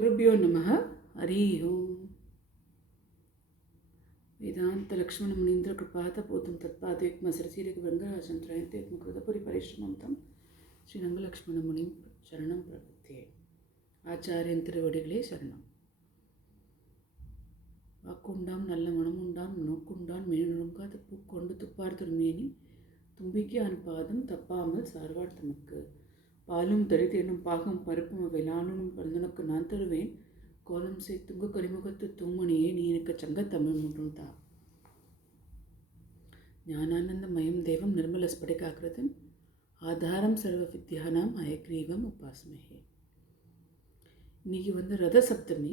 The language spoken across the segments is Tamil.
गुरुभ्यो नमः। हरि ओम्। वेदान्तलक्ष्मणमुनीन्द्रकृपातपोतं तत्पादयुग्मसरसीरकवृन्दराजं त्रयन्तेत्मकृतपुरिपरिश्रमं तं श्रीरङ्गलक्ष्मणमुनिं शरणं प्रपद्ये. ஆச்சாரியன் திருவடிகளே சரணம். வாக்குண்டாம் நல்ல மனமுண்டாம் நோக்குண்டான் மேலுக்காது பூக்கொண்டு துப்பார் திருமேனி தும்பிக்கான் பாதம் தப்பாமல் சார்வார் தமக்கு பாலும் தரித்தேனும் பாகம் பருப்பும் அவை நானும் பிறந்தனுக்கு நான் தருவேன் கோலம் செய் துங்க கரிமுகத்து தூமணியே நீ எனக்கு சங்கத்தமிழ் மூன்றும் தா. ஞானானந்தமயம் தேவம் நிர்மலஸ்படிகாக்கிருதம் ஆதாரம் சர்வ வித்யானாம் அயக்ரீவம் உபாஸ்மஹே. இன்றைக்கி ரத சப்தமி.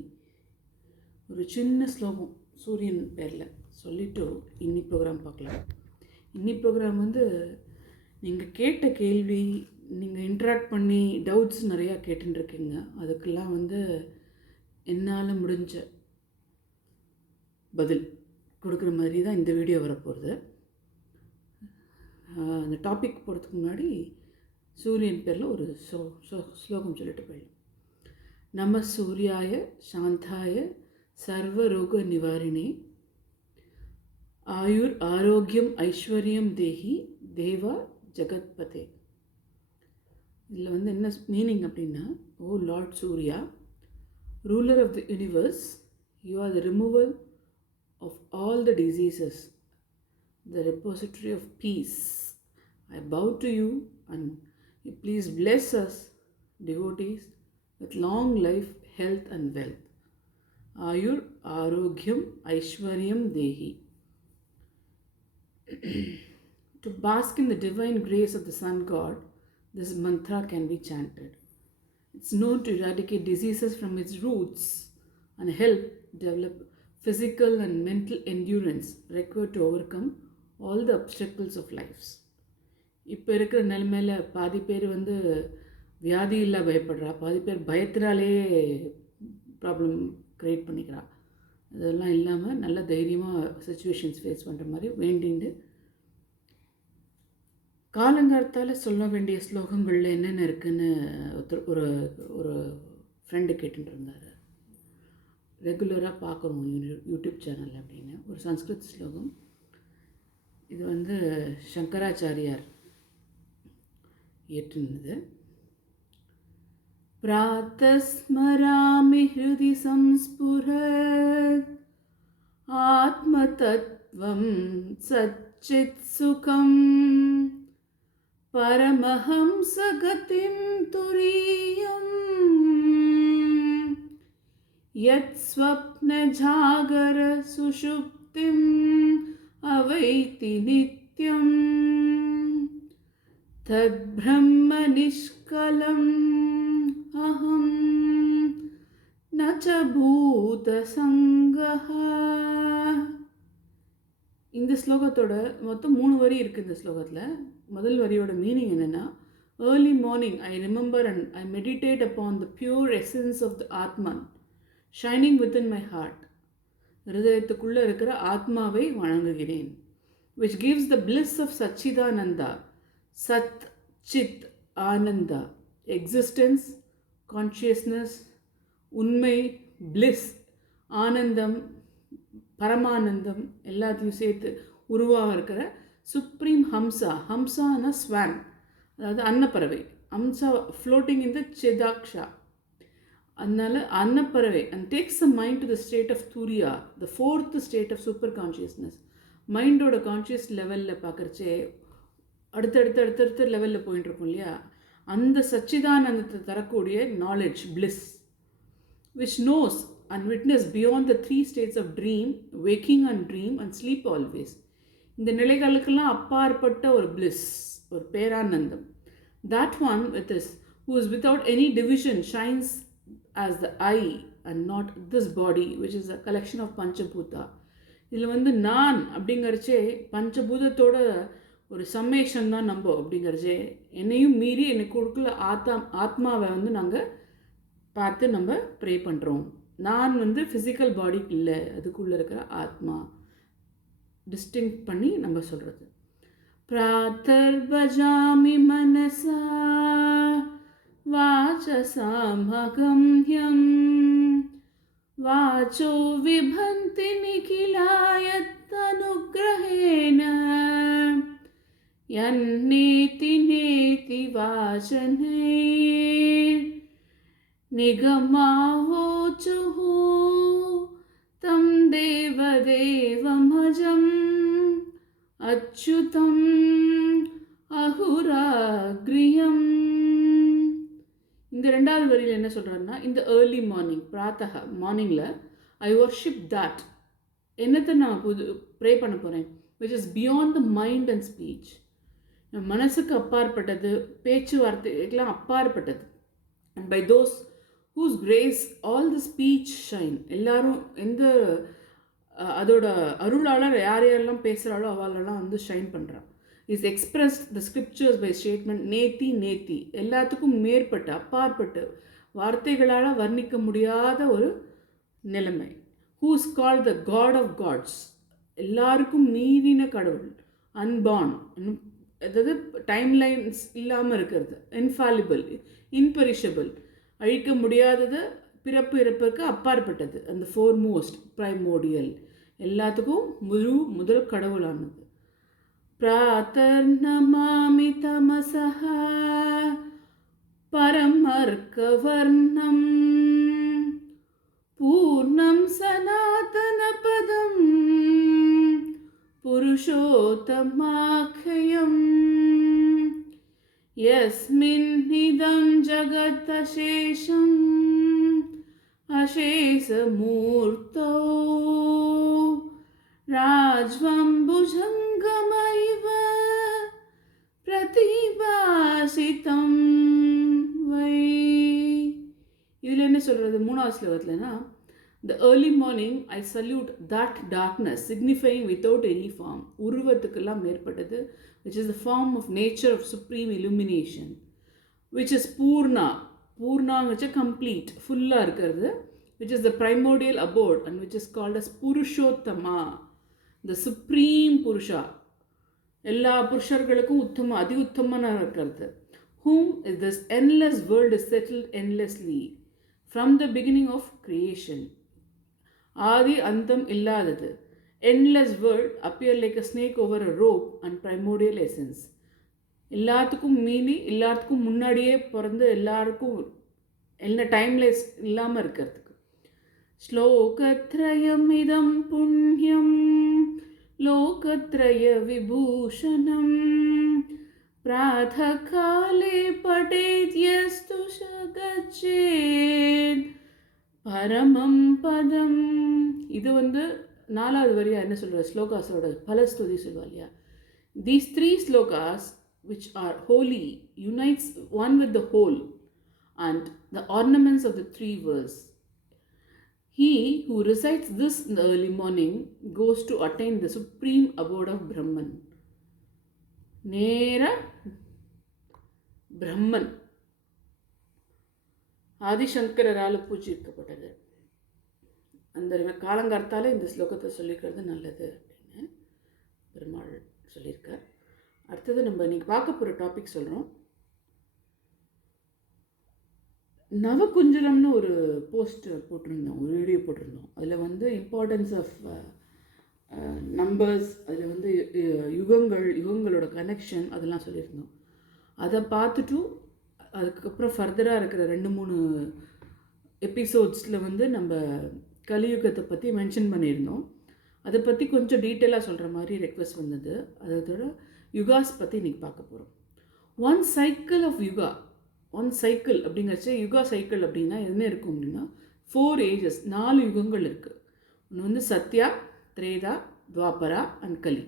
ஒரு சின்ன ஸ்லோகம் சூரியன் பேரில் சொல்லிவிட்டு இன்னி ப்ரோக்ராம் பார்க்கலாம். இன்னி ப்ரோக்ராம் நீங்கள் கேட்ட கேள்வி, நீங்கள் இன்ட்ராக்ட் பண்ணி டவுட்ஸ் நிறையா கேட்டுருக்கீங்க. அதுக்கெல்லாம் என்னால் முடிஞ்ச பதில் கொடுக்குற மாதிரி தான் இந்த வீடியோ வரப்போகிறது. அந்த டாபிக் போகிறதுக்கு முன்னாடி சூரியன் பேரில் ஒரு ஸ்லோகம் சொல்லிட்டு போயிடலாம். நம சூர்யாய சாந்தாய சர்வரோக நிவாரிணே ஆயுர் ஆரோக்கியம் ஐஸ்வர்யம் தேஹி தேவா ஜகத்பதே. இதில் என்ன மீனிங் அப்படின்னா, O lord Surya, ruler of the universe, you are the removal of all the diseases, the repository of peace. I bow to you and you please bless us devotees with long life, health and wealth. Ayur Arogyam Aishwaryam Dehi. To bask in the divine grace of the sun god, this mantra can be chanted. It's known to eradicate diseases from its roots and help develop physical and mental endurance required to overcome all the obstacles of life. இப்போ இருக்கிற நிலைமையில் பாதி பேர் வியாதி இல்லை பயப்படுறா, பாதி பேர் பயத்தினாலே ப்ராப்ளம் க்ரியேட் பண்ணிக்கிறா. அதெல்லாம் இல்லாமல் நல்ல தைரியமாக சுச்சுவேஷன்ஸ் ஃபேஸ் பண்ணுற மாதிரி வேண்டிண்டு காலங்காலத்தால் சொல்ல வேண்டிய ஸ்லோகங்களில் என்னென்ன இருக்குதுன்னு ஒரு ஒரு ஃப்ரெண்டு கேட்டுட்டு இருந்தார். ரெகுலராக பார்க்குறோம் யூடியூப் சேனல் அப்படின்னு. ஒரு சன்ஸ்கிருத் ஸ்லோகம். இது சங்கராச்சாரியார் இயற்றினது. பிராத்தஸ்மராமி ஹிருதி சம்ஸ்புரத் ஆத்ம தத்வம் சச்சித் சுகம் परमहंसगतिं तुरीयं यत्स्वप्नजागर सुषुप्तिम् अवैति नित्यं तद्ब्रह्म निष्कलम् अहं न च भूतसङ्गः. இந்த ஸ்லோகத்தோட மொத்தம் 3 வரி இருக்குது. இந்த ஸ்லோகத்தில் முதல் வரியோட மீனிங் என்னென்னா, early morning I remember and I meditate upon the pure essence of the atman shining within my heart. ஹிருதயத்துக்குள்ளே இருக்கிற ஆத்மாவை வணங்குகிறேன். Which gives the bliss of Sachchidananda, sat chit ananda, existence, consciousness, உண்மை, பிளிஸ், ஆனந்தம், பரமானந்தம் எல்லாத்தையும் சேர்த்து உருவாக இருக்கிற சுப்ரீம் ஹம்சா. ஹம்சானா ஸ்வான், அதாவது அன்னப்பறவை. Hamsa floating in the chidaksha. அதனால அன்னப்பறவை and takes the mind to the state of turiya, the 4th state of super consciousness. மைண்டோட கான்ஷியஸ் லெவலில் பார்க்குறச்சே அடுத்தடுத்த லெவலில் போயிட்டு இருக்கோம் இல்லையா, அந்த சச்சிதானந்தத்தை தரக்கூடிய knowledge, bliss, which knows and witness beyond the 3 states of dream, waking and dream and sleep always. இந்த நிலைகளுக்கெல்லாம் அப்பாற்பட்ட ஒரு bliss, ஒரு பேரானந்தம். That one with us who is without any division shines as the eye and not this body which is a collection of panchabhuta. இதில் நான் அப்படிங்கிறச்சே பஞ்சபூதத்தோட ஒரு சம்மேஷன் தான் நம்ம அப்படிங்கிறச்சே, என்னையும் மீறி எனக்கு கொடுக்கல ஆத்மாவை நாங்கள் பார்த்து நம்ம ப்ரே பண்ணுறோம். நான் ஃபிசிக்கல் பாடிக்கு இல்லை, அதுக்குள்ளே இருக்கிற ஆத்மா டிஸ்டிங் பண்ணி நம்ம சொல்கிறது. பிராத்தர் பஜாமி மனசா வாச்ச वाचसामगम्यं वाचो विभन्ति निखिलायत्तनुग्रहेण यन्नेति नेति वाचनैर् निगमावोचुः तं देवदेवमजम् अच्युतम् அகுராக்ரியம். இந்த ரெண்டாவது வரியில் என்ன சொல்கிறாருன்னா, இந்த ஏர்லி மார்னிங் பிராத்தக மார்னிங்கில் ஐ வர்ஷிப் தட் என்னத்தை நான் ப்ரே பண்ண போகிறேன், which is beyond the mind and speech. மனசுக்கு அப்பாற்பட்டது, பேச்சுவார்த்தைக்கெல்லாம் அப்பாற்பட்டது. And by those whose grace all the speech shine. எல்லாரும் எந்த அதோட அருளாளர் யார் யாரெல்லாம் பேசுகிறாளோ அவளெல்லாம் வந்து ஷைன் பண்ணுறான். Is expressed the scriptures by statement நேத்தி நேத்தி, எல்லாத்துக்கும் மேற்பட்டு அப்பாற்பட்டு வார்த்தைகளால் வர்ணிக்க முடியாத ஒரு நிலைமை. Who's called the God of gods, எல்லாருக்கும் மீறின கடவுள். அன்பார்ன், அதாவது டைம்லைன்ஸ் இல்லாமல் இருக்கிறது. இன்ஃபாலிபிள், இன்பெரிஷபிள், அழிக்க முடியாதது, பிறப்பு இறப்புக்கு அப்பாற்பட்டது. அந்த ஃபோர்மோஸ்ட், பிரைமோடியல், எல்லாத்துக்கும் முதல் கடவுளானது. प्रातर्नमामि तमसः परमर्कवर्णं पूर्णं सनातनपदं पुरुषोत्तमाख्यं यस्मिन्निदं जगदशेषम् अशेषमूर्तौ राजवम्बुजङ्गमैव பிரதிபாசிதம் வை. இதில் என்ன சொல்கிறது மூணாவது ஸ்லோகத்தில்னா, the early morning I salute that darkness signifying without any form, உருவத்துக்கெல்லாம் மேற்பட்டது, which is the form of nature of supreme illumination, which is purna, பூர்ணாங்கச்ச கம்ப்ளீட், ஃபுல்லாக இருக்கிறது, which is the primordial abode and which is called as Purushottama, the supreme purusha, எல்லா புருஷர்களுக்கும் உத்தம அதி உத்தமன இருக்கிறது. Whom is this endless world is settled endlessly from the beginning of creation, ஆதி அந்தம் இல்லாதது. Endless world appear like a snake over a rope and primordial essence, எல்லாத்துக்கும் மீறி எல்லாத்துக்கும் முன்னாடியே பிறந்து எல்லாருக்கும் என்ன டைம்லெஸ் இல்லாமல் இருக்கிறதுக்கு. ஸ்லோகத்ரயம் இதம் புண்ணியம் லோகத்ரய விபூஷணம் பிராதகாலே படேத்யஸ்து சகச்சேத் பரமம் பதம். இது வந்து நாலாவது வரியா என்ன சொல்கிற ஸ்லோகாஸோட பலஸ்துதி சொல்லுவா இல்லையா. These 3 slokas which are holy unites one with the whole and the ornaments of the 3 verse. He who recites this in the early morning goes to attain the supreme abode of Brahman. நேர பிரம்மன் ஆதிசங்கரால் பூஜிக்கப்பட்டது. அந்த காலங்காலத்தால் இந்த ஸ்லோகத்தை சொல்லிக்கிறது நல்லது அப்படின்னு பெருமாள் சொல்லியிருக்கார். அடுத்தது நம்ம இன்றைக்கி பார்க்க போகிற டாபிக் சொல்கிறோம். நவகுஞ்சலம்னு ஒரு போஸ்ட் போட்டிருந்தோம், ஒரு வீடியோ போட்டிருந்தோம். அதில் வந்து இம்பார்ட்டன்ஸ் ஆஃப் நம்பர்ஸ், அதில் வந்து யுகங்களோட கனெக்ஷன் அதெல்லாம் சொல்லியிருந்தோம். அதை பார்த்துட்டு அதுக்கப்புறம் ஃபர்தராக இருக்கிற 2-3 எபிசோட்ஸில் வந்து நம்ம கலியுகத்தை பற்றி மென்ஷன் பண்ணியிருந்தோம். அதை பற்றி கொஞ்சம் டீட்டெயிலாக சொல்கிற மாதிரி ரெக்வெஸ்ட் வந்தது. அதோட யுகாஸ் பற்றி இன்றைக்கி பார்க்க போகிறோம். One cycle of yuga, one cycle அப்படிங்கிறச்சு யுகா சைக்கிள் அப்படின்னா என்ன இருக்கும் அப்படின்னா 4 ஏஜஸ், 4 யுகங்கள் இருக்குது. ஒன்று வந்து சத்யா, திரேதா, துவாபரா அண்ட் கலி.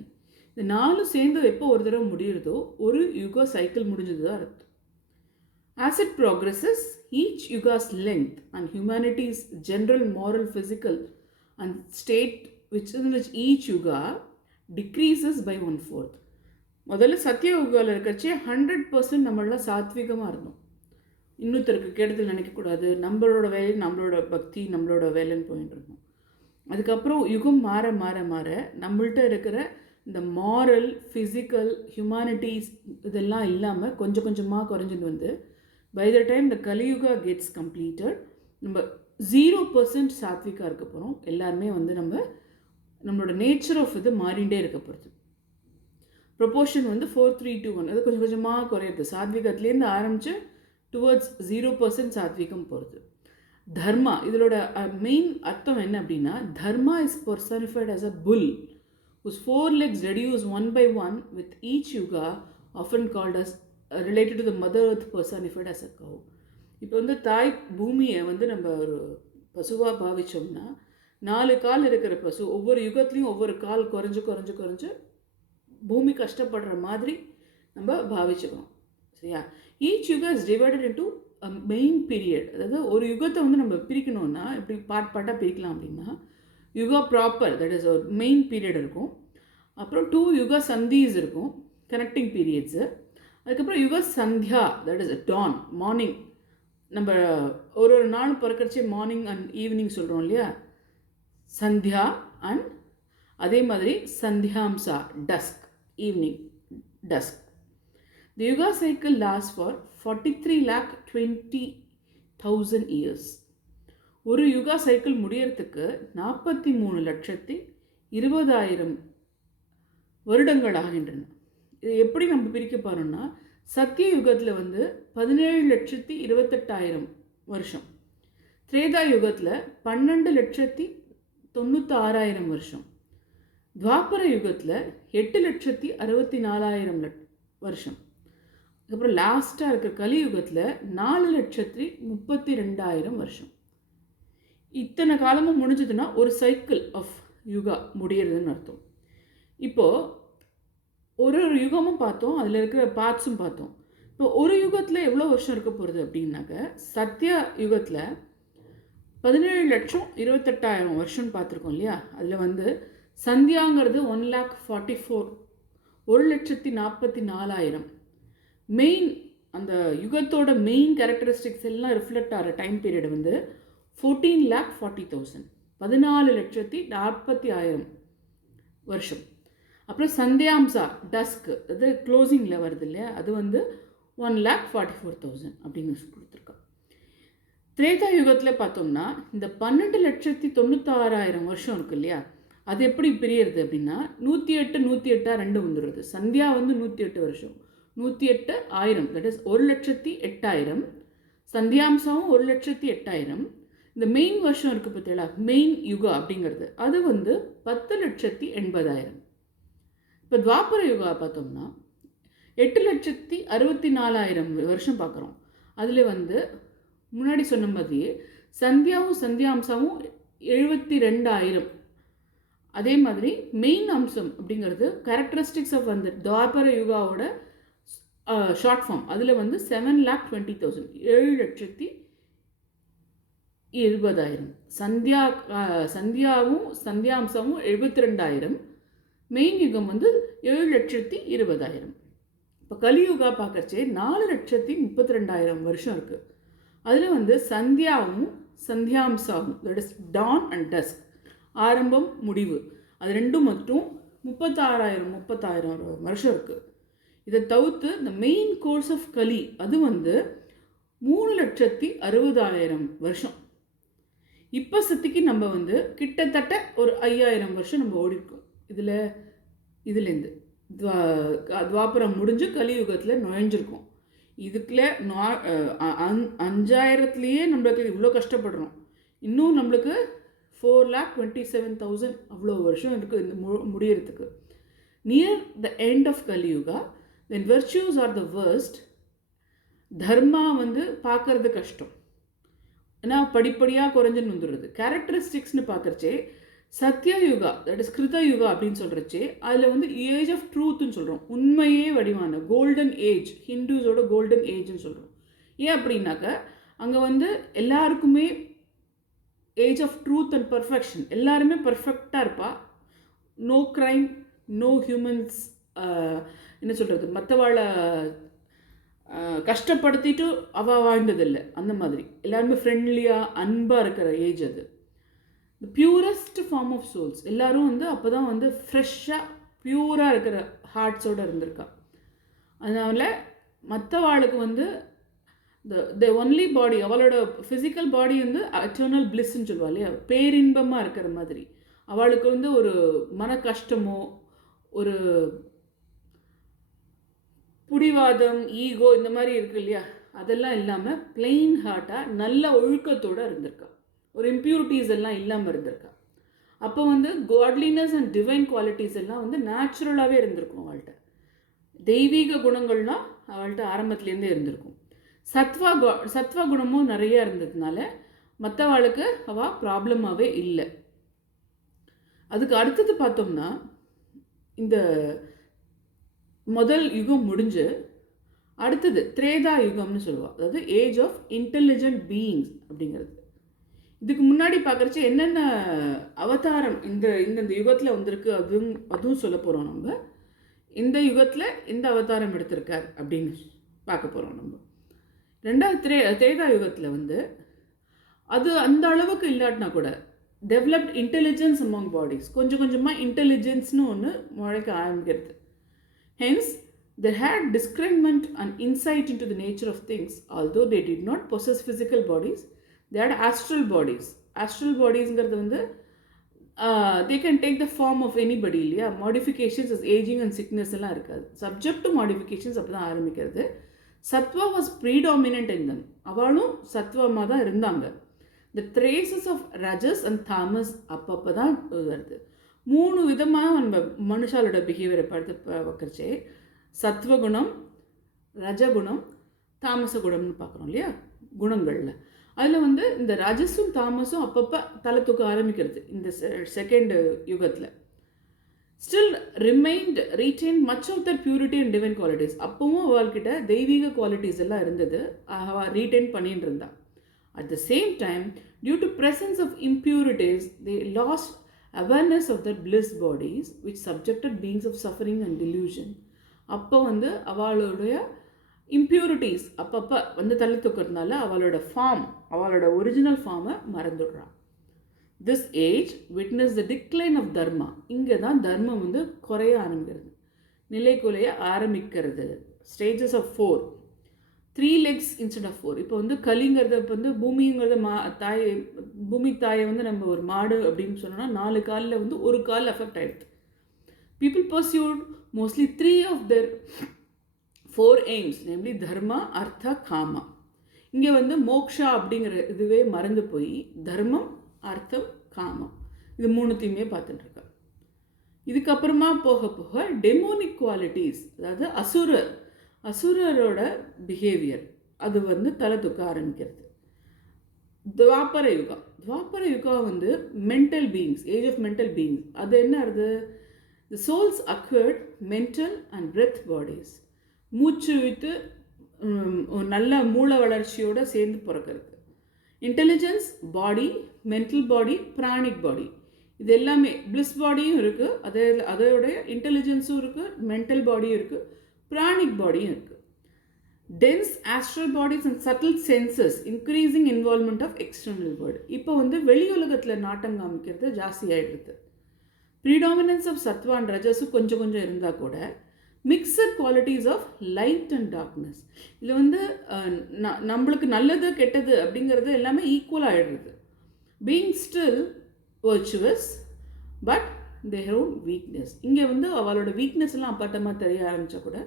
இந்த 4 சேர்ந்து எப்போ ஒரு தடவை முடிகிறதோ ஒரு யுகா சைக்கிள் முடிஞ்சது தான் அர்த்தம். As it progresses, each yuga's length and humanity's general moral, physical and state within which each yuga decreases by 1/4. முதல்ல சத்திய யுகாவில் இருக்கிறச்சே 100% நம்மளாம் சாத்விகமாக இருந்தோம். இன்னொருத்தருக்கு கெடுதல் நினைக்கக்கூடாது, நம்மளோட வேலை, நம்மளோட பக்தி, நம்மளோட வேலைன்னு போயிட்டு இருக்கோம். அதுக்கப்புறம் யுகம் மாற மாற மாற நம்மள்கிட்ட இருக்கிற இந்த மாரல், ஃபிசிக்கல், ஹியூமானிட்டிஸ் இதெல்லாம் இல்லாமல் கொஞ்சம் கொஞ்சமாக குறைஞ்சிட்டு வந்து by the time the Kaliyuga gets completed நம்ம 0% சாத்விகா இருக்க போகிறோம். எல்லாருமே வந்து நம்மளோட நேச்சர் ஆஃப் இது மாறிண்டே இருக்க போகிறது. ப்ரொபோர்ஷன் வந்து 4:3:1 அது கொஞ்சம் கொஞ்சமாக குறையிறது. சாத்விகத்துலேருந்து ஆரம்பித்து டுவர்ட்ஸ் 0% சாத்விகம் போகிறது. தர்மா இதோட மெயின் அர்த்தம் என்ன அப்படின்னா, தர்மா is பர்சனிஃபைட் as a bull whose 4 legs reduce one by one with each yuga often called as related to the mother earth personified as a cow. இப்போ வந்து தாய் பூமியை வந்து நம்ம ஒரு பசுவாக பாவிச்சோம்னா 4 கால் இருக்கிற பசு ஒவ்வொரு யுகத்துலேயும் ஒவ்வொரு கால் குறைஞ்சு குறைஞ்சு குறைஞ்சு பூமி கஷ்டப்படுற மாதிரி நம்ம பாவிச்சுக்கணும். சரியா? Each Yuga is divided into main period. அதாவது ஒரு யுகத்தை வந்து நம்ம பிரிக்கணும்னா எப்படி பார்ட்டாக பிரிக்கலாம் அப்படின்னா, யுகா ப்ராப்பர் தட் இஸ் ஒரு மெயின் பீரியட் இருக்கும். அப்புறம் 2 யுகா சந்தீஸ் இருக்கும், கனெக்டிங் பீரியட்ஸு. அதுக்கப்புறம் yuga sandhya that is dawn morning. நம்ம ஒரு நாள் பிறக்கிறச்சே மார்னிங் அண்ட் ஈவினிங் சொல்கிறோம் இல்லையா, சந்தியா. அண்ட் அதே மாதிரி sandhyamsa dusk, evening dusk. The Yuga cycle lasts for 43,20,000 years. ஒரு யுகா சைக்கிள் முடியறதுக்கு 43,20,000 வருடங்கள் ஆகின்றன. இது எப்படி நம்ம பிரிக்க போகிறோம்னா, சத்திய யுகத்தில் வந்து 17,28,000 வருஷம், திரேதா யுகத்தில் 12,96,000 வருஷம், துவாபர யுகத்தில் 8,64,000 வருஷம், அதுக்கப்புறம் லாஸ்ட்டாக இருக்கிற கலியுகத்தில் 4,32,000 வருஷம். இத்தனை காலமும் முடிஞ்சதுன்னா ஒரு சைக்கிள் ஆஃப் யுகா முடியறதுன்னு அர்த்தம். இப்போது ஒரு யுகமும் பார்த்தோம், அதில் இருக்கிற பார்ட்ஸும் பார்த்தோம். இப்போ ஒரு யுகத்தில் எவ்வளோ வருஷம் இருக்க போகிறது அப்படின்னாக்க, சத்யா யுகத்தில் 17,28,000 வருஷம்னு பார்த்துருக்கோம் இல்லையா. அதில் வந்து சந்தியாங்கிறது 1,44,000 1,44,000. மெயின் அந்த யுகத்தோட மெயின் கேரக்டரிஸ்டிக்ஸ் எல்லாம் ரிஃப்ளெக்ட் ஆகிற டைம் பீரியட் வந்து 14,40,000 14,40,000 வருஷம். அப்புறம் சந்தியாம்சா டஸ்க் அது க்ளோசிங்கில் வருது இல்லையா, அது வந்து 1,44,000 அப்படின்னு கொடுத்துருக்கோம். திரேதா யுகத்தில் பார்த்தோம்னா இந்த 12,96,000 வருஷம் இருக்கு இல்லையா, அது எப்படி பிரியறது அப்படின்னா 108 108 2 வந்துடுறது. சந்தியா வந்து 108 வருஷம், 108,000 தட் இஸ் 1,08,000. சந்தியாம்சாவும் 1,08,000. இந்த மெயின் வருஷம் இருக்குது பார்த்தீங்களா, மெயின் யுகா அப்படிங்கிறது அது வந்து 10,80,000. இப்போ துவாபர யுகா பார்த்தோம்னா 8,64,000 வருஷம் பார்க்குறோம். அதில் வந்து முன்னாடி சொன்ன மாதிரியே சந்தியாவும் சந்தியாம்சாவும் 72,000. அதே மாதிரி மெயின் அம்சம் அப்படிங்கிறது கேரக்டரிஸ்டிக்ஸ் ஆஃப் அந்த துவாபர யுகாவோட ஷார்ட் ஃபார்ம், அதில் வந்து 7,20,000 7,20,000. சந்தியாவும் சந்தியாம்சமும் 72,000. மெயின் யுகம் வந்து 7,20,000. இப்போ கலியுகா பார்க்கறச்சே 4,32,000 வருஷம் இருக்குது. அதில் வந்து சந்தியாவும் சந்தியாம்சாவும் that is dawn and dusk, ஆரம்பம் முடிவு, அது ரெண்டும் மட்டும் 36,000 வருஷம் இருக்குது. இதை தவிர்த்து இந்த மெயின் கோர்ஸ் ஆஃப் கலி அது வந்து 3,60,000 வருஷம். இப்போ சத்திக்கு நம்ம வந்து கிட்டத்தட்ட ஒரு 5,000 வருஷம் நம்ம ஓடிருக்கோம். இதுலேருந்து துவாபரம் முடிஞ்சு கலியுகத்தில் நுழைஞ்சிருக்கோம். இதுக்குள்ளே 5,000லேயே நம்மளுக்கு இவ்வளோ கஷ்டப்படுறோம். இன்னும் நம்மளுக்கு 4,27,000 அவ்வளோ வருஷம் இருக்குது இந்த முடியறதுக்கு. Near the end of Kaliyuga when virtues are the worst, dharma வந்து பார்க்கறது கஷ்டம், ஏன்னா படிப்படியாக குறைஞ்சுன்னு வந்துடுறது. கேரக்டரிஸ்டிக்ஸ்னு பார்க்குறச்சே சத்யா யுகா தட் இஸ் கிருத யுகா அப்படின்னு சொல்கிறச்சே அதில் வந்து ஏஜ் ஆஃப் ட்ரூத்துன்னு சொல்கிறோம், உண்மையே வடிவான கோல்டன் ஏஜ், ஹிந்துஸோட கோல்டன் ஏஜ்னு சொல்கிறோம். ஏன் அப்படின்னாக்க அங்கே வந்து எல்லாருக்குமே age of truth and perfection, எல்லாருமே பர்ஃபெக்டாக இருப்பா. நோ க்ரைம், நோ ஹியூமன்ஸ் என்ன சொல்கிறது, மற்றவாழை கஷ்டப்படுத்திட்டு அவள் வாழ்ந்ததில்லை. அந்த மாதிரி எல்லாருமே ஃப்ரெண்ட்லியாக அன்பாக இருக்கிற ஏஜ் அது. The purest form of souls, எல்லோரும் வந்து அப்போ தான் வந்து ஃப்ரெஷ்ஷாக பியூராக இருக்கிற ஹார்ட்ஸோடு இருந்திருக்கா. அதனால் மற்றவாளுக்கு வந்து த ஒன்லி பாடி, அவளோட ஃபிசிக்கல் பாடி வந்து எட்டர்னல் பிளிஸ்ன்னு சொல்லுவா இல்லையா, பேரின்பமாக இருக்கிற மாதிரி. அவளுக்கு வந்து ஒரு மன கஷ்டமோ ஒரு புடிவாதம் ஈகோ இந்த மாதிரி இருக்கு இல்லையா, அதெல்லாம் இல்லாமல் பிளெயின் ஹார்ட்டாக நல்ல ஒழுக்கத்தோடு இருந்திருக்கா. ஒரு இம்ப்யூரிட்டிஸ் எல்லாம் இல்லாமல் இருந்திருக்கா. அப்போ வந்து காட்லினஸ் அண்ட் டிவைன் குவாலிட்டிஸ் எல்லாம் வந்து நேச்சுரலாகவே இருந்திருக்கும் அவள்கிட்ட. தெய்வீக குணங்கள்லாம் அவள்கிட்ட ஆரம்பத்துலேருந்தே இருந்திருக்கும். சத்வா குணமும் நிறைய இருந்ததுனால மற்றவாளுக்கு அவள் ப்ராப்ளமாகவே இல்லை. அதுக்கு அடுத்தது பார்த்தோம்னா, இந்த முதல் யுகம் முடிஞ்சு அடுத்தது திரேதா யுகம்னு சொல்லுவாள். அதாவது ஏஜ் ஆஃப் இன்டெலிஜென்ட் பீயிங்ஸ் அப்படிங்கிறது. இதுக்கு முன்னாடி பார்க்குறச்சு என்னென்ன அவதாரம் இந்த யுகத்தில் வந்திருக்கு அதுவும் சொல்ல போகிறோம். நம்ம இந்த யுகத்தில் எந்த அவதாரம் எடுத்திருக்கார் அப்படின்னு பார்க்க போகிறோம். நம்ம ரெண்டாவது திரேதா யுகத்தில் வந்து அது அந்த அளவுக்கு இல்லாட்டினா கூட டெவலப்ட் இன்டெலிஜென்ஸ் அமாங் பாடிஸ், கொஞ்சம் கொஞ்சமாக இன்டெலிஜென்ஸ்னு ஒன்று முளைக்க ஆரம்பிக்கிறது. Hence, they had discernment and insight into the nature of things. Although they did not possess physical bodies, they had astral bodies. Astral bodiesங்கிறது வந்து they can take the form of anybody இல்லையா. Modifications as aging and sickness எல்லாம் இருக்காது. சப்ஜெக்ட் டு மாடிஃபிகேஷன்ஸ் அப்படி தான் ஆரம்பிக்கிறது. சத்வா வாஸ் ப்ரீடாமினன்ட் இன் தம். அவளும் சத்வமாக தான் இருந்தாங்க. the traces of rajas and tamas அப்பப்போ தான் வருது. 3 விதமாக நம்ம மனுஷாலோட பிஹேவியரை பார்க்கறச்சே சத்வகுணம், ரஜகுணம், தாமச குணம்னு பார்க்குறோம் இல்லையா குணங்களில். அதில் வந்து இந்த ரஜஸும் தாமஸும் அப்பப்போ தலை தூக்க ஆரம்பிக்கிறது இந்த செகண்ட் யுகத்தில். Still retain much of their purity and divine qualities. அப்பவும் அவள்கிட்ட தெய்வீக குவாலிட்டிஸ் எல்லாம் இருந்தது, அவள் ரீட்டைன் பண்ணிட்டு இருந்தா. At the same time due to presence of impurities they lost awareness of their bliss bodies which subjected beings of suffering and delusion. அப்போ வந்து அவளுடைய இம்ப்யூரிட்டிஸ் அப்பப்போ வந்து தள்ளி தூக்கிறதுனால அவளோட ஒரிஜினல் ஃபார்மை மறந்துடுறான். This age witness the decline of dharma. இங்கே தான் தர்மம் வந்து குறைய ஆரம்பிக்கிறது, நிலை குலைய ஆரம்பிக்கிறது. Stages of 4, 3 legs instead of 4. இப்போ வந்து கலிங்கிறத இப்போ வந்து பூமிங்கிறத பூமி தாயை வந்து நம்ம ஒரு மாடு அப்படின்னு சொன்னோம்னா 4 காலில் வந்து ஒரு கால் அஃபெக்ட் ஆகிடுது. People pursuit mostly 3 of their 4 aims, namely dharma, artha, kama. இங்கே வந்து மோக்ஷா அப்படிங்கிற இதுவே மறந்து போய் தர்மம், அர்த்தம், காமம் இது 3த்தையுமே பார்த்துட்டுருக்கா. இதுக்கப்புறமா போக போக டெமோனிக் குவாலிட்டிஸ், அதாவது அசுரரோட பிஹேவியர் அது வந்து தலை தூக்க ஆரம்பிக்கிறது. துவாபர யுகம் வந்து mental beings, age of mental beings. அது என்ன ஆகுது? The souls acquired mental and breath bodies. மூச்சு விட்டு நல்ல மூளை வளர்ச்சியோடு சேர்ந்து பிறக்கிறது. Intelligence body, mental body, pranic body, இது எல்லாமே பிளிஸ் பாடியும் இருக்குது, அதோடைய இன்டெலிஜென்ஸும் இருக்குது, மென்டல் பாடியும் இருக்குது, பிராணிக் பாடியும் இருக்குது. Dense astral bodies and subtle senses, increasing involvement of external world. இப்போ வந்து வெளி உலகத்தில் நாட்டம் காமிக்கிறது ஜாஸ்தி ஆகிடுது. ப்ரீடாமினன்ஸ் ஆஃப் சத்வா அண்ட் ரஜஸும் கொஞ்சம் கொஞ்சம் இருந்தால் கூட mixed qualities of light and darkness. இதில் வந்து நம்மளுக்கு நல்லது கெட்டது அப்படிங்கிறது எல்லாமே ஈக்குவலாக ஆகிடுறது. Being still virtuous but their own weakness. இங்கே வந்து அவளோட வீக்னஸ் எல்லாம் அப்பட்டமாக தெரிய ஆரம்பித்தா கூட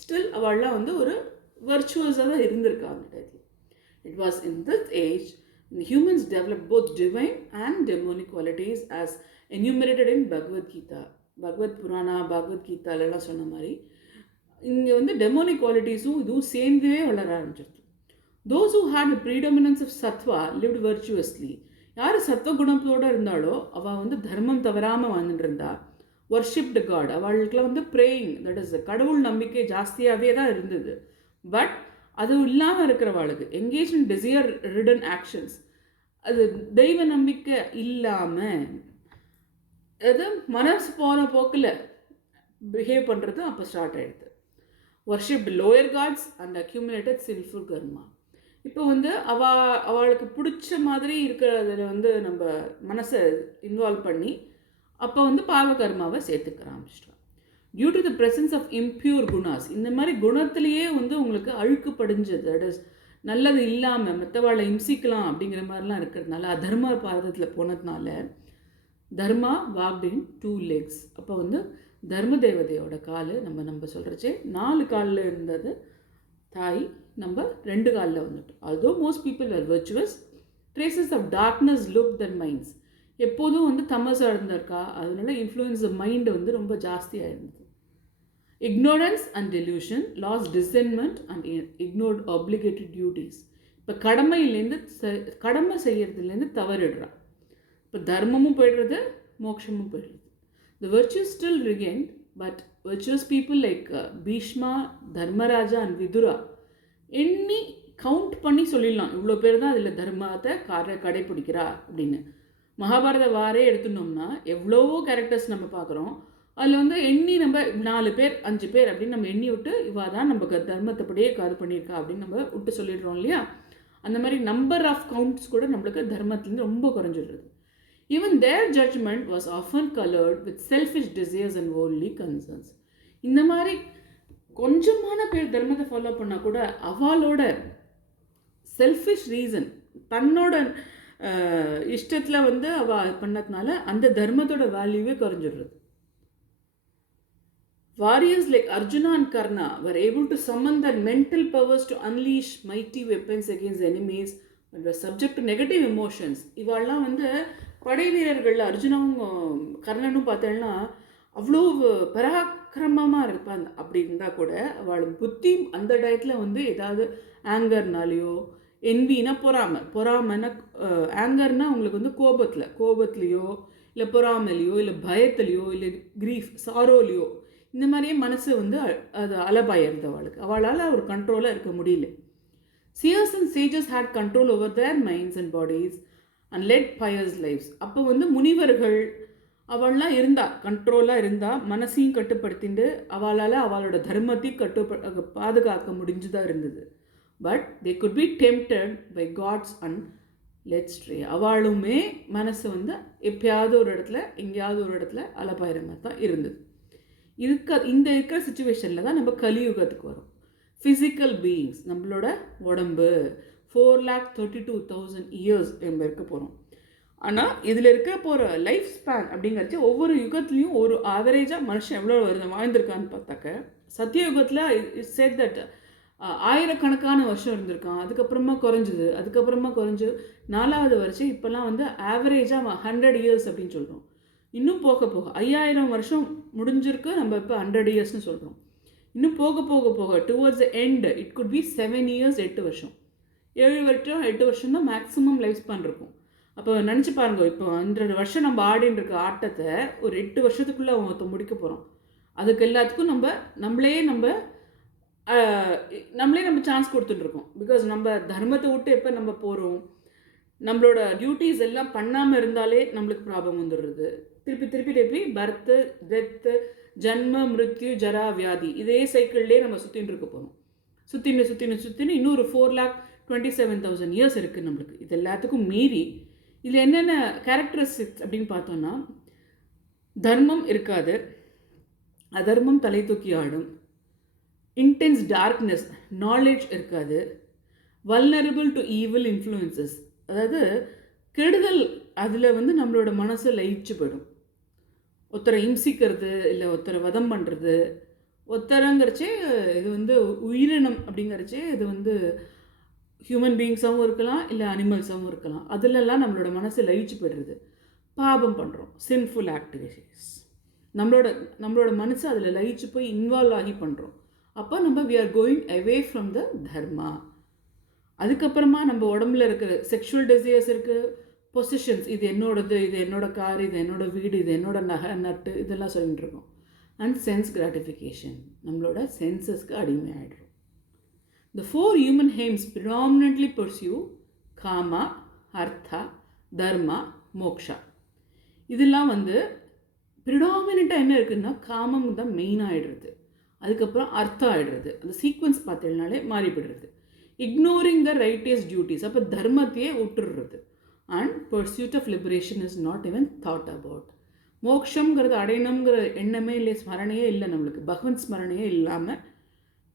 ஸ்டில் அவள்லாம் வந்து ஒரு வர்ச்சுவஸாக தான் இருந்திருக்கா அந்த டைத்தில். It was in this age humans develop both divine and demonic qualities as enumerated in Bhagavadgita. Bhagavat Purana, பகவத்கீதாலெல்லாம் சொன்ன மாதிரி இங்கே வந்து டெமோனிக் குவாலிட்டிஸும் இதுவும் சேர்ந்தே வளர ஆரம்பிச்சிருது. Those who had the predominance of sattva lived virtuously. யார் சத்வகுணத்தோடு இருந்தாலோ அவள் வந்து தர்மம் தவறாமல் வாழ்ந்துட்டு இருந்தா. வர்ஷிப்டு காட், அவளுக்குலாம் வந்து ப்ரேயிங், தட் இஸ் கடவுள் நம்பிக்கை ஜாஸ்தியாகவே தான் இருந்தது. பட் அது இல்லாமல் இருக்கிறவாளுக்கு engage in desire ridden actions, அது தெய்வ நம்பிக்கை இல்லாமல் அது மனசு போன போக்கில் பிஹேவ் பண்ணுறது அப்போ ஸ்டார்ட் ஆகிடுது. Worshipped lower gods and accumulated sinful karma. இப்போ வந்து அவளுக்கு பிடிச்ச மாதிரி இருக்கிறதில் வந்து நம்ம மனசை இன்வால்வ் பண்ணி அப்போ வந்து பாவகர்மாவை சேர்த்துக்க ஆரம்பிச்சிட்டோம். Due to the presence of impure gunas, இந்த மாதிரி குணத்திலேயே வந்து உங்களுக்கு அழுக்கு படிஞ்சது, தட் இஸ் நல்லது இல்லாமல் மற்றவாளை இம்சிக்கலாம் அப்படிங்கிற மாதிரிலாம் இருக்கிறதுனால அதர்ம பாதத்தில் போனதுனால தர்மா வாக்ட் இன் 2 legs. அப்போ வந்து தர்ம தேவதையோட கால் நம்ம சொல்கிறச்சே 4 காலில் இருந்தது தாய் நம்ம 2 காலில் வந்துட்டோம். Although most people are virtuous, traces of darkness lurk in minds. எப்போதும் வந்து தமசாக இருந்திருக்கா, அதனால இன்ஃப்ளூயன்ஸ் மைண்டு வந்து ரொம்ப ஜாஸ்தியாக இருந்தது. ignorance and delusion, lost discernment and ignored obligated duties. இப்போ கடமை செய்யறதுலேருந்து தவறிடுறான். இப்போ தர்மமும் போயிடுறது, மோட்சமும் போயிடுறது. The virtues still regained, but virtuous people like Bhishma, Dharmaraja and Vidura எண்ணி கவுண்ட் பண்ணி சொல்லிடலாம், இவ்வளோ பேர் தான் அதில் தர்மத்தை கடைப்பிடிக்கிறா அப்படின்னு. மகாபாரத வாரே எடுத்துனோம்னா எவ்வளவோ கேரக்டர்ஸ் நம்ம பார்க்குறோம். அதில் வந்து எண்ணி நம்ம 4 பேர் 5 பேர் அப்படின்னு நம்ம எண்ணி விட்டு இவா தான் நம்ம தர்மத்தைப்படியே காது பண்ணியிருக்கா அப்படின்னு நம்ம விட்டு சொல்லிடுறோம் இல்லையா. அந்த மாதிரி நம்பர் ஆஃப் கவுண்ட்ஸ் கூட நம்மளுக்கு தர்மத்துலேருந்து ரொம்ப குறைஞ்சிடுறது. Even their judgement was often coloured with selfish desires and worldly concerns. இந்த மாதிரி கொஞ்சமான பேர் தர்மத்தை ஃபாலோ பண்ணால் கூட அவளோட செல்ஃபிஷ் ரீசன், தன்னோட இஷ்டத்தில் வந்து அவள் பண்ணதுனால அந்த தர்மத்தோட வேல்யூவே குறைஞ்சிடுறது. Warriors like Arjuna and Karna were able to summon their mental powers to unleash mighty weapons against enemies and were subject to negative emotions. இவாள்லாம் வந்து படை வீரர்களில் அர்ஜுனாவும் கர்ணனும் பார்த்தேன்னா அவ்வளோ பராக்கிரமமாக இருப்பாங்க. அப்படி இருந்தால் கூட அவள் புத்தி அந்த டயத்தில் வந்து ஏதாவது ஆங்கர்னாலேயோ, என்வினா பொறாமைன்னா ஆங்கர்னா உங்களுக்கு வந்து கோபத்துலேயோ இல்லை பொறாமலையோ இல்லை பயத்துலையோ இல்லை கிரீஃப் சாரோலையோ இந்த மாதிரியே மனசு வந்து அது அலபாயிருந்த அவளால் ஒரு கண்ட்ரோலாக இருக்க முடியல. Seers and sages had control over their minds and bodies and led pious lives. அப்போ வந்து முனிவர்கள் அவள்லாம் கண்ட்ரோலாக இருந்தா, மனசையும் கட்டுப்படுத்திட்டு அவளால் அவளோட தர்மத்தையும் பாதுகாக்க முடிஞ்சுதான் இருந்தது. But they could be tempted by gods and led stray. அவளுமே மனசு வந்து எப்பயாவது ஒரு இடத்துல எங்கேயாவது ஒரு இடத்துல அலபாயிர மாதிரி தான் இருந்தது. இந்த இருக்கிற சுச்சுவேஷனில் தான் நம்ம கலியுகத்துக்கு வரும். ஃபிசிக்கல் பீயிங்ஸ், நம்மளோட உடம்பு 4,32,000 இயர்ஸ் நம்ம இருக்க போகிறோம். ஆனால் இதில் இருக்க போகிற லைஃப் ஸ்பேன் அப்படிங்கிறச்சு ஒவ்வொரு யுகத்துலேயும் ஒரு ஆவரேஜாக மனுஷன் எவ்வளோ வாழ்ந்திருக்கான்னு பார்த்தாக்க, சத்தியயுகத்தில் இட்ஸ் செட் தட் ஆயிரக்கணக்கான வருஷம் இருந்திருக்கான். அதுக்கப்புறமா குறைஞ்சு 4வது வருஷம் இப்போல்லாம் வந்து ஆவரேஜாக 100 இயர்ஸ் அப்படின்னு சொல்கிறோம். இன்னும் போக 5000 வருஷம் முடிஞ்சிருக்கு, நம்ம இப்போ 100 இயர்ஸ்னு சொல்கிறோம். இன்னும் போக towards the end it could be 7 years 8 வருஷம் 8 வருஷம் தான் மேக்ஸிமம் லைஃப் ஸ்பேன் இருக்கும். அப்போ நினச்சி பாருங்க, இப்போ 100 வருஷம் நம்ம ஆடின்னு இருக்க ஆட்டத்தை ஒரு 8 வருஷத்துக்குள்ளே அவங்க முடிக்க போகிறோம். அதுக்கு எல்லாத்துக்கும் நம்மளே நம்ம சான்ஸ் கொடுத்துட்டுருக்கோம். பிகாஸ் நம்ம தர்மத்தை விட்டு எப்போ நம்ம போகிறோம், நம்மளோட டியூட்டிஸ் எல்லாம் பண்ணாமல் இருந்தாலே நம்மளுக்கு ப்ராப்ளம் வந்துடுறது. திருப்பி பர்த்து, டெத்து, ஜன்ம, மிருத்யு, ஜரா, வியாதி, இதே சைக்கிள்லேயே நம்ம சுற்றின்னு இருக்க போகிறோம். சுற்றின்னு இன்னொரு 4,27,000 இயர்ஸ் இருக்குது நம்மளுக்கு. இது எல்லாத்துக்கும் மீறி இதில் என்னென்ன கேரக்டரிஸ்டிக்ஸ் அப்படின்னு பார்த்தோன்னா, தர்மம் இருக்காது, அதர்மம் தலை தூக்கி ஆடும், இன்டென்ஸ் டார்க்னஸ், நாலேஜ் இருக்காது, வல்னரபிள் டு ஈவில் இன்ஃப்ளூயன்சஸ், அதாவது கெடுதல் அதில் வந்து நம்மளோட மனசு லயிச்சு போயிடும். ஒருத்தரை இம்சிக்கிறது இல்லை ஒருத்தரை வதம் பண்ணுறது, ஒருத்தரங்கிறச்சே இது வந்து உயிரினம் அப்படிங்கிறச்சே இது வந்து ஹியூமன் பீயிங்ஸாகவும் இருக்கலாம் இல்லை அனிமல்ஸாகவும் இருக்கலாம். அதிலெல்லாம் நம்மளோட மனசு லயிச்சு போய்டுறது. பாபம் பண்ணுறோம், சின்ஃபுல் ஆக்டிவிட்டீஸ், நம்மளோட மனசு அதில் லயிச்சு போய் இன்வால்வ் ஆகி பண்ணுறோம். அப்போ நம்ம we are going away from the dharma. அதுக்கப்புறமா நம்ம உடம்புல இருக்கிற செக்ஷுவல் டிசையர்ஸ் இருக்குது, பொசிஷன்ஸ், இது என்னோடது, இது என்னோட கார், இது என்னோட வீடு, இது என்னோட நகை நட்டு, இதெல்லாம் சொல்லிட்டு இருக்கோம். அண்ட் சென்ஸ் கிராட்டிஃபிகேஷன், நம்மளோட சென்சஸ்க்கு அடிமை ஆகிடும். The 4 human aims predominantly pursue kama, artha, dharma, moksha. இதெல்லாம் வந்து ப்ரிடாமினண்ட்டாக என்ன இருக்குதுன்னா, காமம் தான் மெயினாக ஆகிடுறது, அதுக்கப்புறம் அர்த்தம் ஆகிடுறது. அந்த சீக்வன்ஸ் பார்த்தீங்கனாலே மாறிவிடுறது. இக்னோரிங் த ரைட்டியஸ் டியூட்டிஸ், அப்போ தர்மத்தையே விட்டுடுறது. And pursuit of liberation is not even thought about. மோக்ஷங்கிறது அடையணுங்கிற எண்ணமே இல்லை, ஸ்மரணையே இல்லை நம்மளுக்கு. பகவன் ஸ்மரணையே இல்லாமல்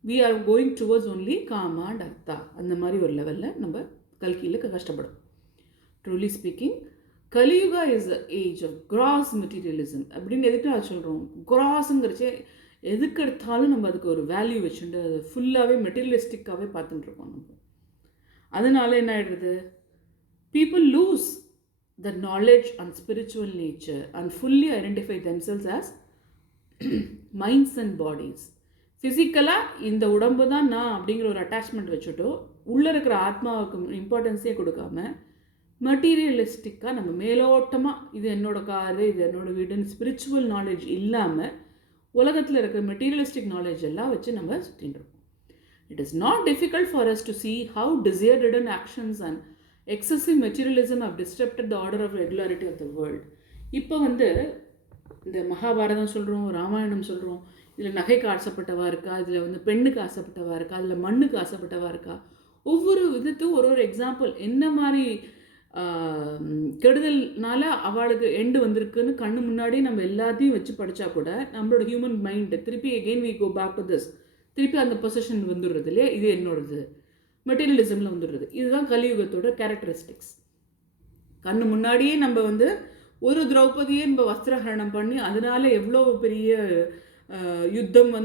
we are going towards only kama and artha. அந்த மாதிரி ஒரு லெவலில் நம்ம கல்கியில் கஷ்டப்படும். Truly speaking, Kaliyuga is the age of gross materialism அப்படின்னு எதுக்கு நான் சொல்கிறோம்? கிராஸுங்கிறச்சே எதுக்கு எடுத்தாலும் நம்ம அதுக்கு ஒரு வேல்யூ வச்சுட்டு அது ஃபுல்லாகவே மெட்டீரியலிஸ்டிக்காகவே பார்த்துட்டுருக்கோம் நம்ம. அதனால என்ன ஆகிடுது? People lose the knowledge and spiritual nature and fully identify themselves as minds and bodies. ஃபிசிக்கலாக இந்த உடம்பு தான் நான் அப்படிங்கிற ஒரு அட்டாச்மெண்ட் வச்சுட்டோ உள்ளே இருக்கிற ஆத்மாவுக்கு இம்பார்ட்டன்ஸே கொடுக்காம மெட்டீரியலிஸ்டிக்காக நம்ம மேலோட்டமாக இது என்னோட காரு, இது என்னோட வீடுன்னு ஸ்பிரிச்சுவல் நாலேஜ் இல்லாமல் உலகத்தில் இருக்கிற மெட்டீரியலிஸ்டிக் நாலேஜ் எல்லாம் வச்சு நம்ம சுற்றிட்டு இருக்கோம். It is not difficult for us to see how desire-ridden actions and excessive materialism have disrupted the order of regularity of the world. இப்போ இந்த மகாபாரதம் சொல்கிறோம், ராமாயணம் சொல்கிறோம், இதில் நகைக்கு ஆசைப்பட்டவா இருக்கா, இதில் பெண்ணுக்கு ஆசைப்பட்டவா இருக்கா, அதில் மண்ணுக்கு ஆசைப்பட்டவா இருக்கா, ஒவ்வொரு விதத்தும் ஒரு எக்ஸாம்பிள் என்ன மாதிரி கெடுதல்னால அவளுக்கு எண்டு வந்திருக்குன்னு கண்ணு முன்னாடி நம்ம எல்லாத்தையும் வச்சு படித்தா கூட நம்மளோட ஹியூமன் மைண்டு திருப்பி again we go back to this, திருப்பி அந்த பொசிஷன் வந்துடுறது இல்லையா, இது என்னோடது, மெட்டீரியலிசமில் வந்துடுறது. இதுதான் கலியுகத்தோட கேரக்டரிஸ்டிக்ஸ். கண்ணு முன்னாடியே நம்ம ஒரு திரௌபதியை நம்ம வஸ்திரஹரணம் பண்ணி அதனால எவ்வளோ பெரிய யுத்தம்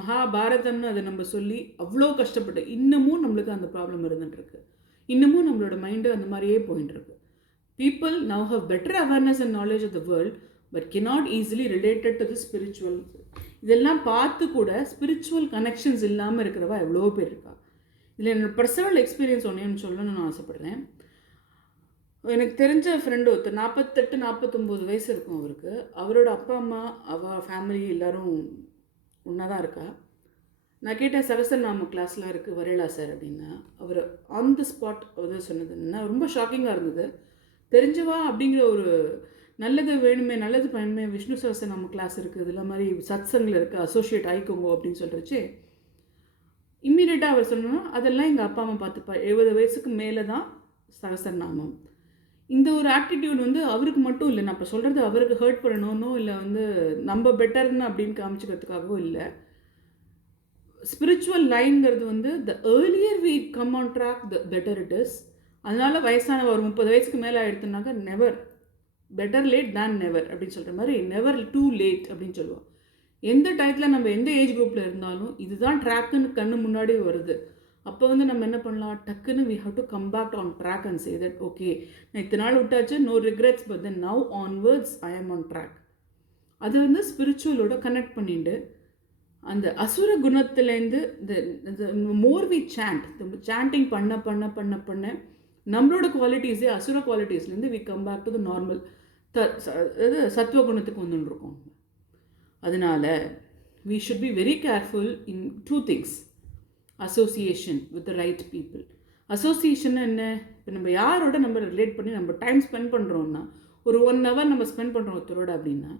மகாபாரதம்னு அதை நம்ம சொல்லி அவ்வளோ கஷ்டப்பட்டு இன்னமும் நம்மளுக்கு அந்த ப்ராப்ளம் இருந்துகிட்ருக்கு. இன்னமும் நம்மளோட மைண்டு அந்த மாதிரியே போயிட்டுருக்கு. People now have better awareness and knowledge of the world but cannot easily related to the spiritual. இதெல்லாம் பார்த்து கூட ஸ்பிரிச்சுவல் கனெக்ஷன்ஸ் இல்லாமல் இருக்கிறவா எவ்வளோ பேர் இருக்கா. இதில் என்னோடய பர்சனல் எக்ஸ்பீரியன்ஸ் ஒன்று சொல்லணும்னு நான் ஆசைப்பட்றேன். எனக்கு தெரிஞ்ச ஃப்ரெண்டு ஒருத்தர் 48-49 வயசு இருக்கும் அவருக்கு. அவரோட அப்பா அம்மா ஃபேமிலி எல்லோரும் ஒன்றா தான் இருக்கா. நான் கேட்டேன், சகசரநாம கிளாஸ்லாம் இருக்குது வரேலா சார் அப்படின்னா. அவர் ஆன் தி ஸ்பாட் சொன்னது என்னென்னா ரொம்ப ஷாக்கிங்காக இருந்தது. தெரிஞ்சவா அப்படிங்கிற ஒரு நல்லது வேணுமே, நல்லது பயனுமே, விஷ்ணு சகசரநாம கிளாஸ் இருக்குது, இதில் மாதிரி சத்சங்கில் இருக்குது, அசோசியேட் ஆகிக்கோங்க அப்படின்னு சொல்கிறச்சு இம்மீடியட்டாக அவர் சொன்னோன்னா அதெல்லாம் எங்கள் அப்பா அம்மா பார்த்துப்பா, 70 வயசுக்கு மேலே தான் சகசரநாமம். இந்த ஒரு ஆட்டிடியூட் அவருக்கு மட்டும் இல்லை, நான் இப்போ சொல்கிறது அவருக்கு ஹர்ட் பண்ணணும்னோ இல்லை நம்ம பெட்டர்னு அப்படின்னு காமிச்சிக்கிறதுக்காகவும் இல்லை. ஸ்பிரிச்சுவல் லைன்ங்கிறது the earlier we come on track the better it is. அதனால் வயசானவ ஒரு 30 வயசுக்கு மேலே ஆகிடுத்துனாக்கா never, better late than never அப்படின்னு சொல்கிற மாதிரி நெவர் டூ லேட் அப்படின்னு சொல்லுவோம். எந்த டயத்தில் நம்ம எந்த ஏஜ் குரூப்பில் இருந்தாலும் இதுதான் ட்ராக்குன்னு கண்ணு முன்னாடி வருது. அப்போ நம்ம என்ன பண்ணலாம், டக்குன்னு we have to come back on track and say that okay நான் இத்தனை நாள் விட்டாச்சு, no regrets, but then now onwards I am on track. அது ஸ்பிரிச்சுவலோட கனெக்ட் பண்ணிட்டு அந்த அசுர குணத்துலேருந்து இந்த மோர் வி சாண்டிங் பண்ண பண்ண பண்ண பண்ண நம்மளோட குவாலிட்டிஸே அசுர குவாலிட்டிஸ்லேருந்து we come back to the normal சத்துவ குணத்துக்கு வந்துட்டுருக்கோம். அதனால் we should be very careful in 2 things. Association with the right people. Association என்ன, இப்போ நம்ம யாரோட நம்ம ரிலேட் பண்ணி நம்ம டைம் ஸ்பெண்ட் பண்ணுறோன்னா ஒரு 1 hour நம்ம ஸ்பெண்ட் பண்ணுறோம் ஒருத்தரோட அப்படின்னா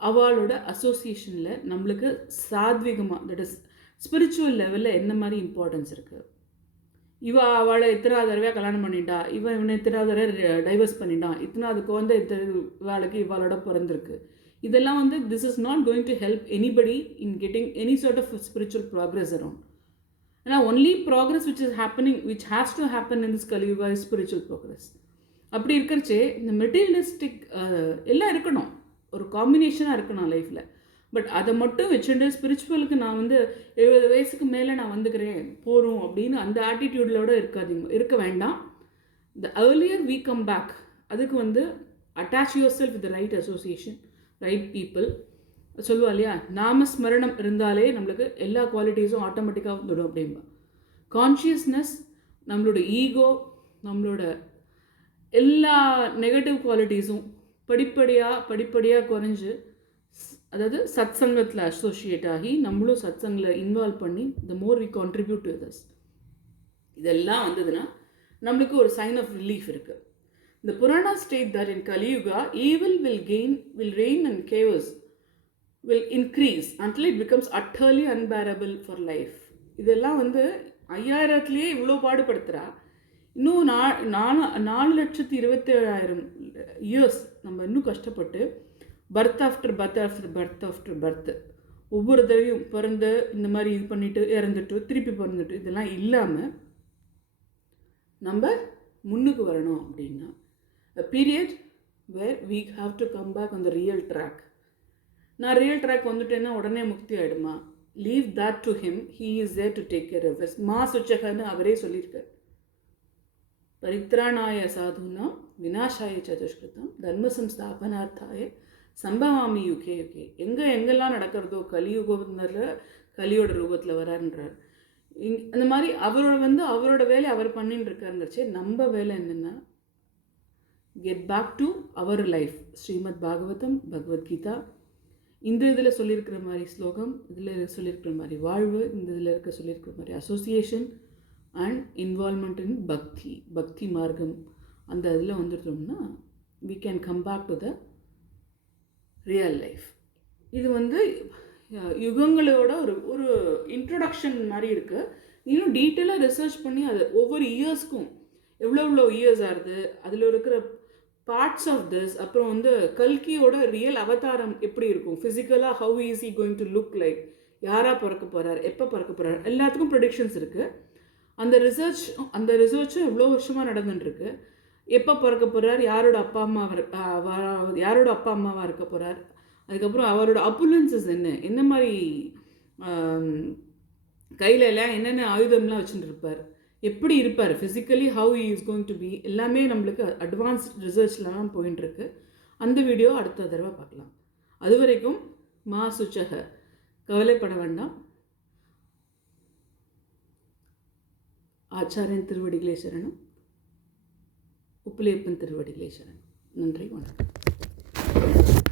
அவளோட அசோசியேஷனில் நம்மளுக்கு சாத்விகமாக தட் இஸ் ஸ்பிரிச்சுவல் லெவலில் என்ன மாதிரி இம்பார்ட்டன்ஸ் இருக்குது. அவளை இத்தனாவது தடவையாக கல்யாணம் பண்ணிட்டா, இவனை இத்தனாவது தடவை டைவர்ஸ் பண்ணிட்டான், இத்தனாவது குழந்தை வேலைக்கு இவளோட பிறந்திருக்கு. இதெல்லாம் this is not going to help anybody in getting any sort of spiritual progress around. ஏன்னா only progress which is happening which has to happen in this Kaliyuga is spiritual progress. அப்படி இருக்கிறச்சே இந்த மெட்டீரியலிஸ்டிக் எல்லாம் இருக்கணும், ஒரு காம்பினேஷனாக இருக்கணும் லைஃப்பில். பட் அதை மட்டும் வச்சுட்டு ஸ்பிரிச்சுவலுக்கு நான் 70 வயசுக்கு மேலே நான் வந்துக்கிறேன் போகிறோம் அப்படின்னு அந்த ஆட்டிடியூடோட இருக்க வேண்டாம். The earlier we come back, அதுக்கு attach yourself with the right association, right people. சொல்லுவா இல்லையா, நாமஸ்மரணம் இருந்தாலே நம்மளுக்கு எல்லா குவாலிட்டிஸும் ஆட்டோமேட்டிக்காக வந்துடும் அப்படின்பா. கான்ஷியஸ்னஸ், நம்மளோட ஈகோ, நம்மளோட எல்லா நெகட்டிவ் குவாலிட்டிஸும் படிப்படியாக குறைஞ்சு, அதாவது சத் சங்கத்தில் அசோசியேட் ஆகி நம்மளும் சத் சங்கில் இன்வால்வ் பண்ணி the more we contribute to this. இதெல்லாம் வந்ததுன்னா நம்மளுக்கு ஒரு சைன் ஆஃப் ரிலீஃப் இருக்குது. இந்த Purana state that in Kaliyuga evil will reign and chaos will increase until it becomes utterly unbearable for life. இதெல்லாம் 5000லேயே இவ்வளோ பாடுபடுத்துகிறா. இன்னும் 4,27,000 இயர்ஸ் நம்ம இன்னும் கஷ்டப்பட்டு birth after birth after birth after birth ஒவ்வொரு தடவையும் பிறந்த இந்த மாதிரி இது பண்ணிவிட்டு இறந்துட்டு திருப்பி பிறந்துட்டு இதெல்லாம் இல்லாமல் நம்ம முன்னுக்கு வரணும் அப்படின்னா a period where we have to come back on the real track. நான் ரியல் ட்ராக் வந்துட்டேன்னா உடனே முக்தி ஆகிடுமா? Leave that to him, he is there to take care of us. மா சுச்சகன்னு அவரே சொல்லியிருக்கார். பரித்ராணாய சாதுனா விநாசாய சதுஷ்கிருதம் தர்ம சம்ஸ்தாபனார்த்தாய சம்பவாமி யுகே யுகே. எங்கெல்லாம் நடக்கிறதோ கலியுகத்தில் கலியோட ரூபத்தில் வரான்றார். அந்த மாதிரி அவரோட வேலை அவர் பண்ணின்னு இருக்காருங்கிறச்சே நம்ம வேலை என்னென்னா get back to our life. Srimad Bhagavatam, Bhagavad Gita, இந்த இதில் சொல்லியிருக்கிற மாதிரி ஸ்லோகம், இதில் சொல்லியிருக்கிற மாதிரி வாழ்வு, இந்த இதில் சொல்லியிருக்கிற மாதிரி அசோசியேஷன் அண்ட் இன்வால்மெண்ட் இன் பக்தி மார்க்கம், அந்த இதில் வந்துட்டோம்னா we can come back to the real life. இது யுகங்களோட ஒரு இன்ட்ரொடக்ஷன் மாதிரி இருக்குது. இன்னும் டீட்டெயிலாக ரிசர்ச் பண்ணி அது ஒவ்வொரு இயர்ஸ்க்கும் எவ்வளோ இயர்ஸ் ஆகுது, அதில் இருக்கிற பார்ட்ஸ் ஆஃப் திஸ், அப்புறம் கல்கியோட ரியல் அவதாரம் எப்படி இருக்கும், ஃபிசிக்கலாக how is he going to look like, யாராக பிறக்க போகிறார், எப்போ பிறக்க போகிறார், எல்லாத்துக்கும் ப்ரெடிக்ஷன்ஸ் இருக்குது. அந்த ரிசர்ச்சும் எவ்வளோ வருஷமாக நடந்துட்டுருக்கு. எப்போ பிறக்க போகிறார், யாரோட அப்பா அம்மாவாக இருக்க போகிறார், அதுக்கப்புறம் அவரோட அப்புலன்சஸ் என்ன மாதிரி கையிலலாம் என்னென்ன ஆயுதம்லாம் வச்சுட்டு இருப்பார், எப்படி இருப்பார் physically, how he is going to be, எல்லாமே நம்மளுக்கு அட்வான்ஸ்ட் ரிசர்ச்லாம் போயின்ட்டுருக்கு. அந்த வீடியோ அடுத்த தடவை பார்க்கலாம். அது வரைக்கும் மா சுச்சக, கவலைப்பட வேண்டாம். ஆச்சாரியன் திருவடிகளே சரணம், உப்புலேப்பன் திருவடிகளே சரணம். நன்றி, வணக்கம்.